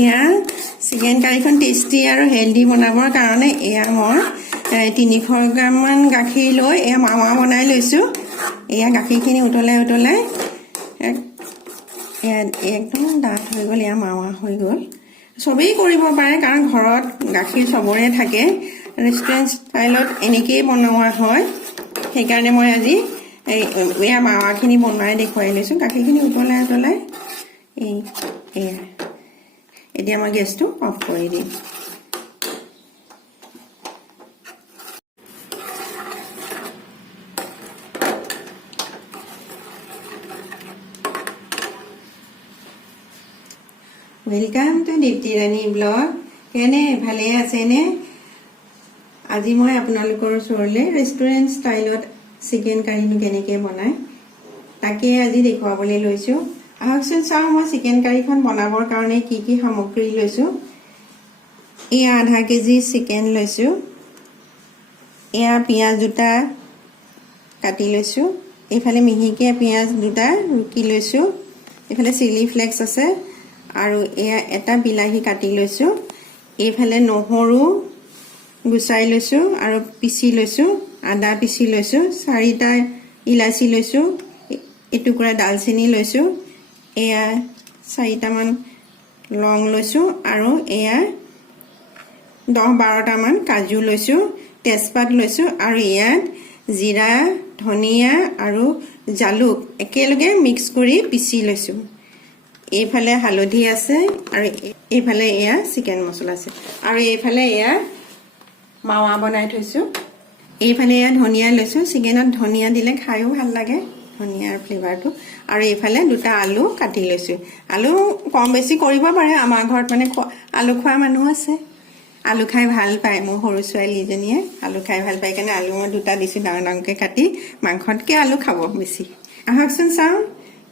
এয়া chicken কাৰীখন tasty আৰু healthy বনাবৰ কাৰণে এয়া মই 300 গ্ৰাম মান গাখীৰ লৈ এয়া মাৱা বনাই লৈছোঁ। এয়া গাখীৰখিনি উতলাই একদম ডাঠ হৈ গ'ল, এয়া মাৱা হৈ গ'ল। চবেই কৰিব পাৰে কাৰণ ঘৰত গাখীৰ চবৰে থাকে, ৰেষ্টুৰেণ্ট ষ্টাইলত এনেকেই বনোৱা হয়। সেইকাৰণে মই আজি এয়া মাৱাখিনি বনাই দেখুৱাই লৈছোঁ। গাখীৰখিনি উতলাই এয়া এতিয়া মই গেছটো অফ কৰি দিম। Welcome to Dipti Rani blog. কেনে ভালে আছেনে? আজি মই আপোনালোকৰ ওচৰলৈ ৰেষ্টুৰেণ্ট ষ্টাইলত চিকেন কাৰীনো কেনেকৈ বনায় তাকে আজি দেখুৱাবলৈ লৈছোঁ। আহকচোন চাওঁ মই চিকেন কাৰীখন বনাবৰ কাৰণে কি কি সামগ্ৰী লৈছোঁ। এয়া আধা কেজি চিকেন লৈছোঁ। এয়া পিঁয়াজ দুটা কাটি লৈছোঁ। এইফালে মিহিকৈ পিঁয়াজ দুটা ৰুকি লৈছোঁ। এইফালে চিলি ফ্লেক্স আছে আৰু এয়া এটা বিলাহী কাটি লৈছোঁ। এইফালে নহৰু গুচাই লৈছোঁ আৰু পিচি লৈছোঁ। আদা পিচি লৈছোঁ। 4টা ইলাচি লৈছোঁ। এটুকুৰা ডালচেনি লৈছোঁ। এয়া 4টামান লং লৈছোঁ আৰু এয়া 10-12টামান কাজু লৈছোঁ। তেজপাত লৈছোঁ আৰু ইয়াত জিৰা, ধনিয়া আৰু জালুক একেলগে মিক্স কৰি পিচি লৈছোঁ। এইফালে হালধি আছে আৰু এইফালে এয়া চিকেন মছলা আছে আৰু এইফালে এয়া মাৱা বনাই থৈছোঁ। এইফালে এয়া ধনিয়া লৈছোঁ। চিকেনত ধনিয়া দিলে খায়ো ভাল লাগে, ধনিয়াৰ ফ্লেভাৰটো। আৰু এইফালে 2টা আলু কাটি লৈছোঁ। আলু কম বেছি কৰিব পাৰে, আমাৰ ঘৰত মানে আলু খোৱা মানুহ আছে, আলু খাই ভাল পায়। মোৰ সৰু ছোৱালীজনীয়ে আলু খাই ভাল পায় কাৰণে আলু মই 2টা দিছোঁ ডাঙৰকৈ কাটি। মাংসতকৈ আলু খাব বেছি। আহকচোন চাওঁ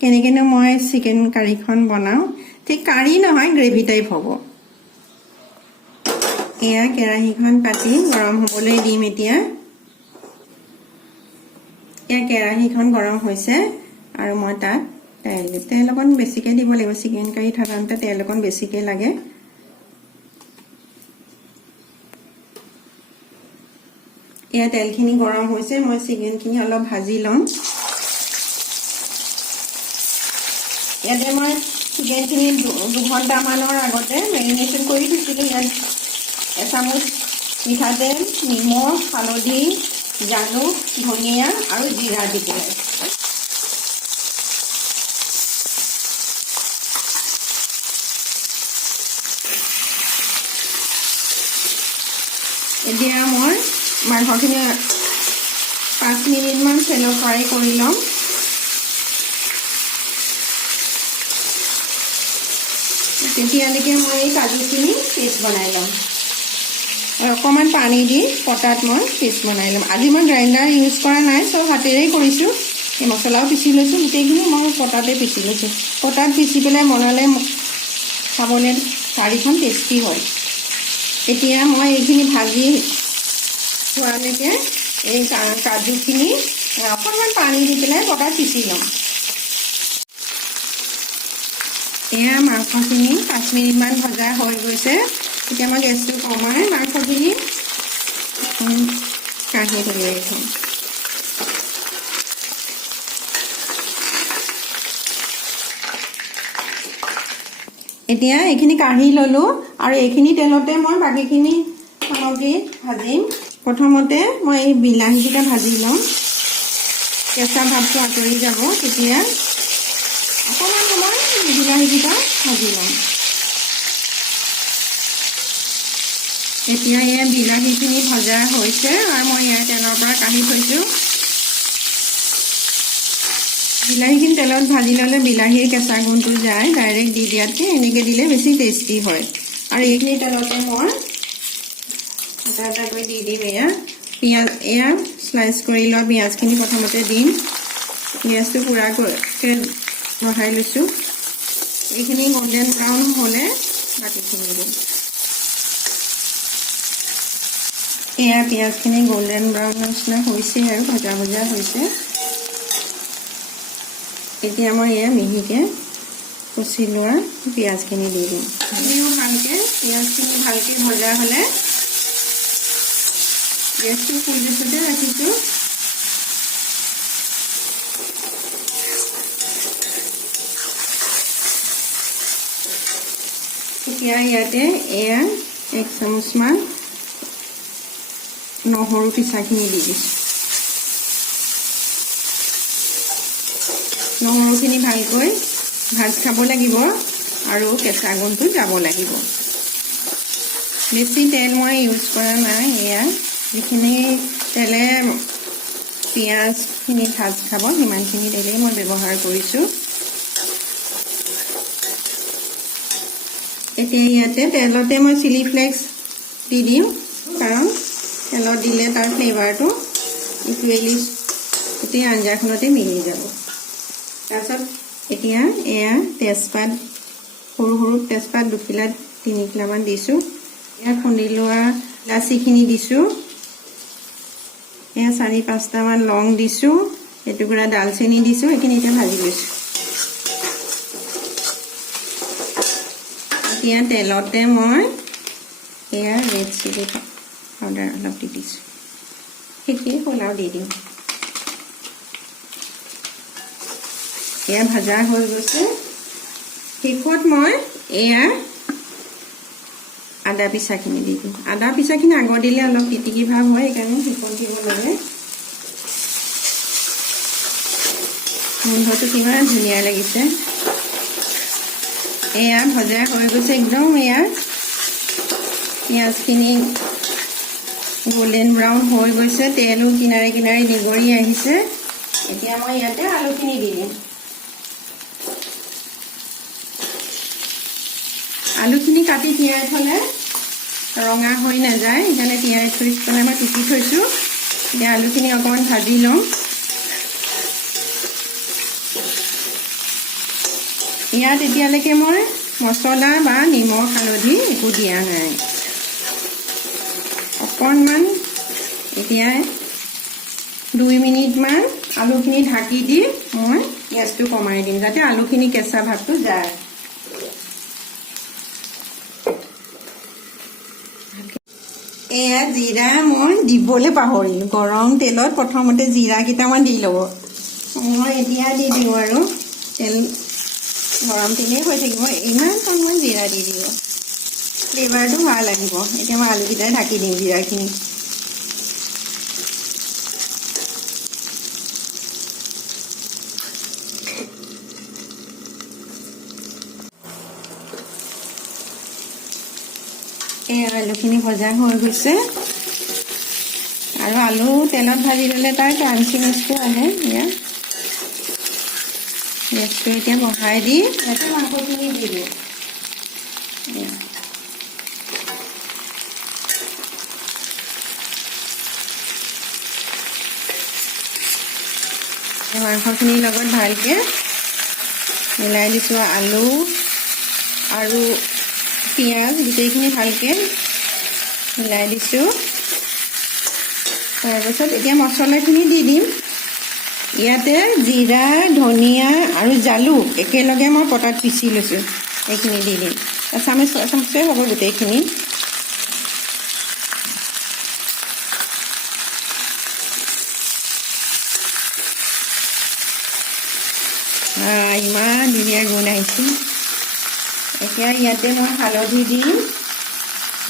কেনেকৈনো মই চিকেন কাৰীখন বনাওঁ। ঠিক কাৰী নহয়, গ্ৰেভি টাইপ হ'ব। এয়া কেৰাহীখন পাতি গৰম হ'বলৈ দিম। এতিয়া এয়া কেৰাহীখন গৰম হৈছে আৰু মই তাত তেল অকণ বেছিকৈ দিব লাগিব। চিকেন কাৰী সাধাৰণতে তেল অকণ বেছিকৈ লাগে। এয়া তেলখিনি গৰম হৈছে, মই চিকেনখিনি অলপ ভাজি ল'ম। ইয়াতে মই চিকেনখিনি 2 ঘণ্টামানৰ আগতে মেৰিনেশ্যন কৰি থৈছিলোঁ। ইয়াত এচামুচ মিঠাতেল, নিমখ, হালধি, জালুক, ধনিয়া আৰু জিৰা দি পেলাই এতিয়া মই মাংসখিনি 5 মিনিটমান চেল' ফ্ৰাই কৰি ল'ম। তেতিয়ালৈকে মই এই কাজুখিনি পেষ্ট বনাই ল'ম আৰু অকণমান পানী দি পটাত মই পেষ্ট বনাই ল'ম। আজি মই গ্ৰাইণ্ডাৰ ইউজ কৰা নাই, চব হাতেৰেই কৰিছোঁ। এই মছলাও পিচি লৈছোঁ, গোটেইখিনি মই পটাতে পিচি লৈছোঁ। পটাত পিচি পেলাই বনালে খাবলৈ কাৰীখন টেষ্টি হয়। এতিয়া মই এইখিনি ভাজি হোৱালৈকে এই কাজুখিনি অকণমান পানী দি পেলাই পটাত পিচি ল'ম। এয়া মাংসখিনি 5 মিনিটমান ভজা হৈ গৈছে। এতিয়া মই গেছটো কমাই মাংসখিনি কাঢ়ি উলিয়াই থ'ম। এতিয়া এইখিনি কাঢ়ি ল'লোঁ আৰু এইখিনি তেলতে মই বাকীখিনি সামগ্ৰী ভাজিম। প্ৰথমতে মই এই বিলাহীকেইটা ভাজি ল'ম। কেঁচা ভাৱটো আঁতৰি যাব, তেতিয়া অকণমান সময় বিলাহীকেইটা ভাজি ল'ম। এতিয়া এয়া বিলাহীখিনি ভজা হৈছে আৰু মই ইয়াৰ তেলৰ পৰা কাঢ়ি থৈছোঁ। বিলাহীখিনি তেলত ভাজি ল'লে বিলাহীৰ কেঁচা গুণটো যায়, ডাইৰেক্ট দি দিয়াতকৈ এনেকৈ দিলে বেছি টেষ্টি হয়। আৰু এইখিনি তেলতে মই এটা এটাকৈ দি দিম। এয়া পিঁয়াজ, এয়া স্লাইচ কৰি লোৱা পিঁয়াজখিনি প্ৰথমতে দিম। পিঁয়াজটো পুৰাকৈ বহাই লৈছোঁ। এইখিনি গোল্ডেন ব্ৰাউন হ'লে বাকীখিনি দিম। এয়া পিঁয়াজখিনি গোল্ডেন ব্ৰাউন নিচিনা হৈছে আৰু ভজা ভজা হৈছে। এতিয়া মই এয়া মিহিকৈ কুচি লোৱা পিঁয়াজখিনি দি দিম। পিঁয়াজখিনি ভালকৈ ভজা হ'লে গেছটো ফুল গেছতে ৰাখিছোঁ। এতিয়া ইয়াতে এয়া 1 চামুচমান নহৰু পিচাখিনি দি দিছোঁ। নহৰুখিনি ভালকৈ ভাজ খাব লাগিব আৰু কেঁচা গোন্ধটো যাব লাগিব। বেছি তেল মই ইউজ কৰা নাই। এয়া যিখিনি তেলে পিঁয়াজখিনি ভাজ খাব সিমানখিনি তেলেই মই ব্যৱহাৰ কৰিছোঁ। এতিয়া ইয়াতে তেলতে মই চিলি ফ্লেক্স দি দিম, কাৰণ তেলত দিলে তাৰ ফ্লেভাৰটো ইকুৱেলি গোটেই আঞ্জাখনতে মিলি যাব। তাৰপিছত এতিয়া এয়া তেজপাত, সৰু সৰু তেজপাত 2 কিলা 3 কিলামান দিছোঁ। এয়া খুন্দি লোৱা ইলাচিখিনি দিছোঁ। এয়া 4-5টামান লং দিছোঁ, এটুকুৰা ডালচেনি দিছোঁ। এইখিনি এতিয়া ভাজি লৈছোঁ। এতিয়া তেলতে মই এয়া ৰেড চিলি পাউডাৰ অলপ দি দিছোঁ। সেইখিনি পোলাও দি দিম। এয়া ভাজা হৈ গৈছে। শেষত মই এয়া আদা পিচাখিনি দি দিম। আদা পিচাখিনি আগত দিলে অলপ তিতিকি ভাৱ হয়, সেইকাৰণে শেষত দিব লাগে। গোন্ধটো কিমান ধুনীয়া লাগিছে। এয়া ভজা হৈ গৈছে একদম। এয়া পিঁয়াজখিনি গোল্ডেন ব্ৰাউন হৈ গৈছে, তেলো কিনাৰে কিনাৰে নিগৰি আহিছে। এতিয়া মই ইয়াতে আলুখিনি দি দিম। আলুখিনি কাটি তিয়াই থ'লে ৰঙা হৈ নাযায়, সেইকাৰণে তিয়াই থৈ পেলাই মই টুকি থৈছোঁ। এতিয়া আলুখিনি অকণমান ভাজি লওঁ। ইয়াত এতিয়ালৈকে মই মছলা বা নিমখ হালধি একো দিয়া নাই। অকণমান এতিয়া 2 মিনিটমান আলুখিনি ঢাকি দি মই গেছটো কমাই দিম, যাতে আলুখিনি কেঁচা ভাৱটো যায়। এয়া জিৰা মই দিবলৈ পাহৰিলোঁ। গৰম তেলত প্ৰথমতে জিৰা কেইটামান দি ল'ব। মই এতিয়া দি দিওঁ আৰু তেল গৰম তেলেই হৈ থাকিব। ইমান কণমান জিৰা দি দিব, ফ্লেভাৰটো ভাল লাগিব। এতিয়া মই আলুকেইটাই ঢাকি দিম জিৰাখিনি। এই আলুখিনি ভজা হৈ গৈছে, আৰু আলু তেলত ভাজি ল'লে তাৰ ক্ৰাঞ্চিনেছটো আহে। ইয়াত গেছটো এতিয়া বঢ়াই দি ইয়াতে মাংসখিনি দি দিওঁ। মাংসখিনিৰ লগত ভালকৈ মিলাই দিছোঁ। আলু আৰু পিঁয়াজ গোটেইখিনি ভালকৈ মিলাই দিছোঁ। তাৰপাছত এতিয়া মছলাখিনি দি দিম। ইয়াতে জিৰা, ধনিয়া আৰু জালুক একেলগে মই পটাত পিচি লৈছোঁ। এইখিনি দি দিম। চামুচে হ'ব গোটেইখিনি। ইমান ধুনীয়া গুণ আহিছে। এতিয়া ইয়াতে মই হালধি দিম।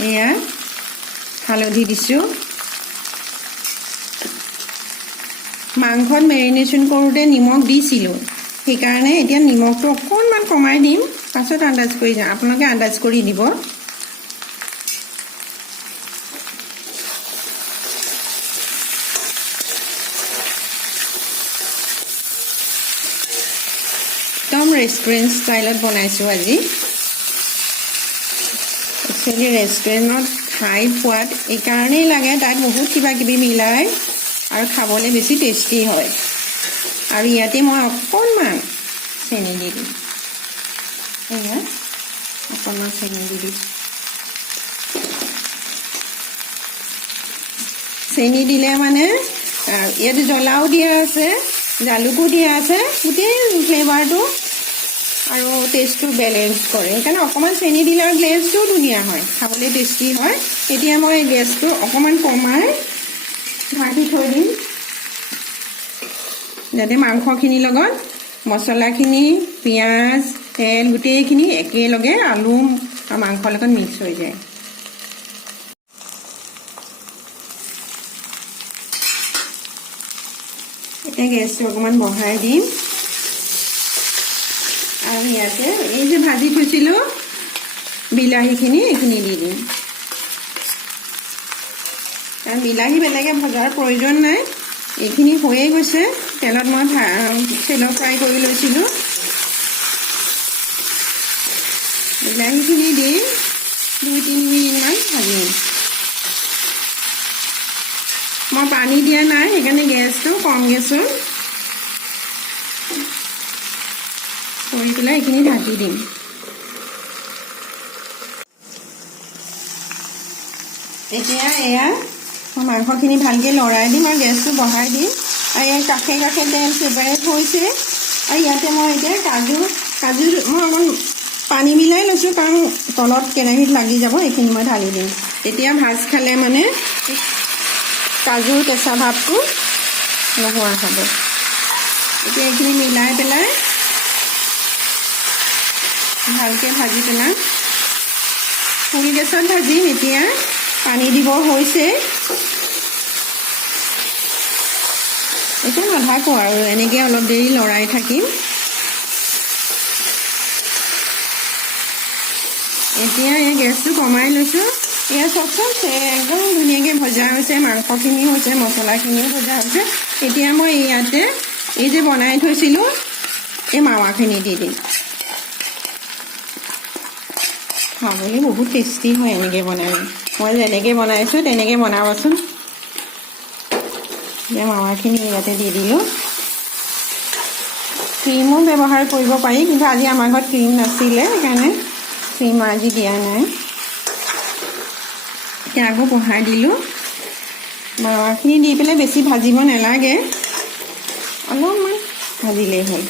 এয়া হালধি দিছোঁ। মাংসত মেৰিনেশ্যন কৰোঁতে নিমখ দিছিলোঁ, সেইকাৰণে এতিয়া নিমখটো অকণমান কমাই দিম। পাছত আন্দাজ কৰি যাম, আপোনালোকে আন্দাজ কৰি দিব। একদম ৰেষ্টুৰেণ্ট ষ্টাইলত বনাইছোঁ আজি। একচুৱেলি ৰেষ্টুৰেণ্টত খাই সোৱাদ এইকাৰণেই লাগে, তাত বহুত কিবা কিবি মিলাই আৰু খাবলৈ বেছি টেষ্টি হয়। আৰু ইয়াতে মই অকণমান চেনি দি দিম। এয়া অকণমান চেনি দি দিম। চেনি দিলে মানে ইয়াতে জ্বলাও দিয়া আছে, জালুকো দিয়া আছে, গোটেই ফ্লেভাৰটো আৰু টেষ্টটো বেলেঞ্চ কৰে সেইকাৰণে অকণমান চেনি দিলে আৰু গ্লেজটোও ধুনীয়া হয় খাবলৈ টেষ্টি হয় এতিয়া মই গেছটো অকণমান কমাই ঢাকি থৈ দিম যাতে মাংসখিনিৰ লগত মছলাখিনি পিঁয়াজ তেল গোটেইখিনি একেলগে আলু আৰু মাংসৰ লগত মিক্স হৈ যায় এতিয়া গেছটো অকণমান বঢ়াই দিম আৰু ইয়াতে এই যে ভাজি থৈছিলোঁ বিলাহীখিনি এইখিনি দি দিম কাৰণ বিলাহী বেলেগে ভজাৰ প্ৰয়োজন নাই এইখিনি হৈয়ে গৈছে তেলত মই তেল ফ্ৰাই কৰি লৈছিলোঁ বিলাহীখিনি দি 2-3 মিনিটমান ভাজিম মই পানী দিয়া নাই সেইকাৰণে গেছটো কম গেছত কৰি পেলাই এইখিনি ঢাকি দিম এতিয়া এয়া মই মাংসখিনি ভালকৈ লৰাই দিম আৰু গেছটো বঢ়াই দিম আৰু ইয়াৰ কাষে কাষে তেল ছেপাৰেট হৈছে আৰু ইয়াতে মই এতিয়া কাজু মই অকণ পানী মিলাই লৈছোঁ কাৰণ তলত কেৰাহীত লাগি যাব এইখিনি মই ঢালি দিম তেতিয়া ভাজ খালে মানে কাজুৰ কেঁচা ভাৱটো নোহোৱা হ'ব এতিয়া এইখিনি মিলাই পেলাই ভালকৈ ভাজি পেলাম ফুল গেছত ভাজিম এতিয়া পানী দিব হৈছে এতিয়া নাথাকোঁ আৰু এনেকৈ অলপ দেৰি লৰাই থাকিম এতিয়া এই গেছটো কমাই লৈছোঁ এয়া চব একদম ধুনীয়াকৈ ভজা হৈছে মাংসখিনিও হৈছে মছলাখিনিও ভজা হৈছে এতিয়া মই ইয়াতে এই যে বনাই থৈছিলোঁ এই মাৱাখিনি দি দিম খাবলৈ বহুত টেষ্টি হয় এনেকৈ বনালে মই যেনেকৈ বনাইছোঁ তেনেকৈ বনাবচোন এতিয়া মাৱাখিনি ইয়াতে দি দিলোঁ ক্ৰীমো ব্যৱহাৰ কৰিব পাৰি কিন্তু আজি আমাৰ ঘৰত ক্ৰীম নাছিলে সেইকাৰণে ক্ৰীম আজি দিয়া নাই এতিয়া আকৌ বহাই দিলোঁ মাৱাখিনি দি পেলাই বেছি ভাজিব নালাগে অলপমান ভাজিলেই হ'ল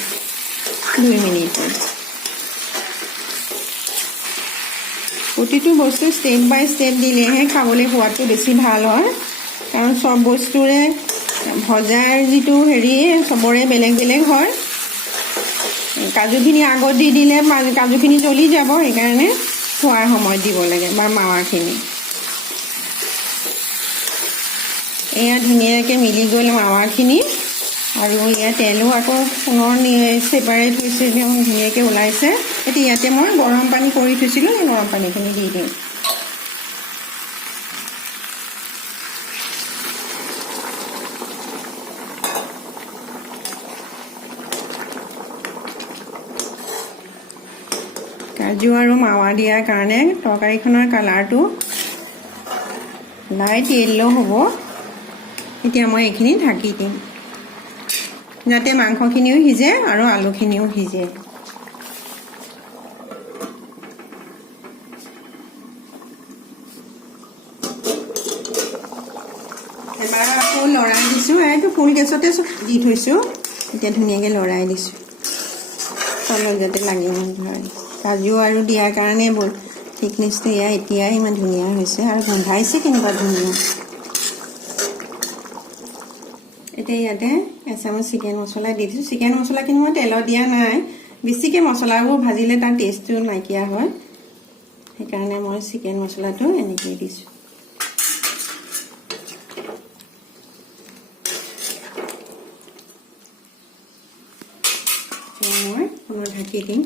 2 মিনিট প্ৰতিটো বস্তু ষ্টেপ বাই ষ্টেপ দিলেহে খাবলৈ সোৱাদটো বেছি ভাল হয় কাৰণ চব বস্তুৰে ভজাৰ যিটো হেৰি চবৰে বেলেগ বেলেগ হয় কাজুখিনি আগত দি দিলে কাজুখিনি জ্বলি যাব সেইকাৰণে খোৱাৰ সময়ত দিব লাগে বা মাৱাখিনি এয়া ধুনীয়াকৈ মিলি গ'ল মাৱাখিনি আৰু ইয়াত তেলো আকৌ পুনৰ ছেপাৰেট হৈছে ধুনীয়াকৈ ওলাইছে এতিয়া ইয়াতে মই গৰম পানী কৰি থৈছিলোঁ এই গৰম পানীখিনি দি দিম কাজু আৰু মাৱা দিয়াৰ কাৰণে তৰকাৰীখনৰ কালাৰটো লাইট য়েল্লো হ'ব এতিয়া মই এইখিনি ঢাকি দিম যাতে মাংসখিনিও সিজে আৰু আলুখিনিও সিজে এবাৰ আকৌ লৰাই দিছোঁ এইটো ফুল গেছতে দি থৈছোঁ এতিয়া ধুনীয়াকৈ লৰাই দিছোঁ তলত যাতে লাগি নধৰে কাজু আৰু দিয়াৰ কাৰণে থিকনেছটো এতিয়াই ইমান ধুনীয়া হৈছে আৰু গোন্ধাইছে কেনেকুৱা ধুনীয়া এতিয়া ইয়াতে এচামুচ চিকেন মছলা দি দিছোঁ চিকেন মছলাখিনি মই তেলত দিয়া নাই বেছিকৈ মছলাবোৰ ভাজিলে তাৰ টেষ্টটো নাইকিয়া হয় সেইকাৰণে মই চিকেন মছলাটো এনেকৈ দিছোঁ মই পুনৰ ঢাকি দিম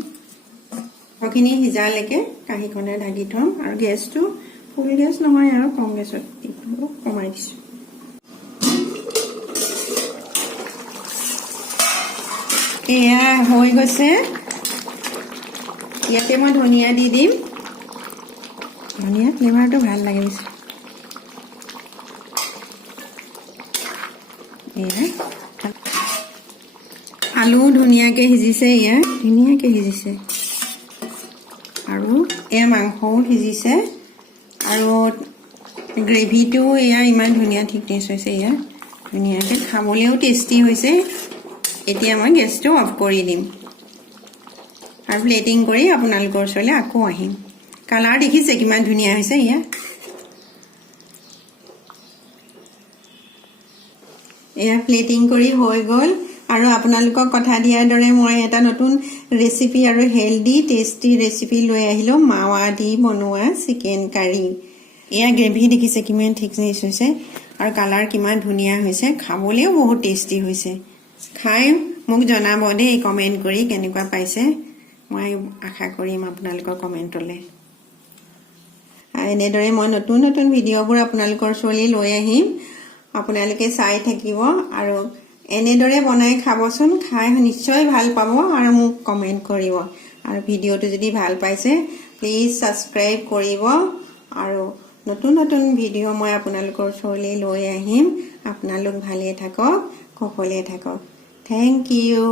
মাংসখিনি সিজালৈকে কাঁহীখনে ঢাকি থ'ম আৰু গেছটো ফুল গেছ নহয় আৰু কম গেছত কমাই দিছোঁ এয়া হৈ গৈছে ইয়াতে মই ধনিয়া দি দিম ধনিয়া ফ্লেভাৰটো ভাল লাগে বেছি এয়া আলু ধুনীয়াকৈ সিজিছে এয়া ধুনীয়াকৈ সিজিছে আৰু এয়া মাংসও সিজিছে আৰু গ্ৰেভিটো এয়া ইমান ধুনীয়া থিকনেছ হৈছে এয়া ধুনীয়াকৈ খাবলৈও টেষ্টি হৈছে এতিয়া মই গেছটো অফ কৰি দিম আৰু প্লেটিং কৰি আপোনালোকৰ ওচৰলৈ আকৌ আহিম কালাৰ দেখিছে কিমান ধুনীয়া হৈছে ইয়া এয়া প্লেটিং কৰি হৈ গ'ল আৰু আপোনালোকক কথা দিয়াৰ দৰে মই এটা নতুন ৰেচিপি আৰু হেলদি টেষ্টি ৰেচিপি লৈ আহিলো মাৱা দি বনোৱা চিকেন কাৰী এয়া গ্ৰেভি দেখিছে কিমান থিকনেছ হৈছে আৰু কালাৰ কিমান ধুনীয়া হৈছে খাবলৈও বহুত টেষ্টি হৈছে খাই মোক জনাব দেই কমেন্ট কৰি কেনেকুৱা পাইছে মই আশা কৰিম আপোনালোকৰ কমেন্টলৈ এনেদৰে মই নতুন নতুন ভিডিঅ'বোৰ আপোনালোকৰ ওচৰলৈ লৈ আহিম আপোনালোকে চাই থাকিব আৰু এনেদৰে বনাই খাবচোন খাই নিশ্চয় ভাল পাব আৰু মোক কমেন্ট কৰিব আৰু ভিডিঅ'টো যদি ভাল পাইছে প্লিজ সাবস্ক্ৰাইব কৰিব আৰু নতুন নতুন ভিডিঅ' মই আপোনালোকৰ ওচৰলৈ লৈ আহিম আপোনালোক ভালে থাকক কুশলে থাকক থ্যাংক ইউ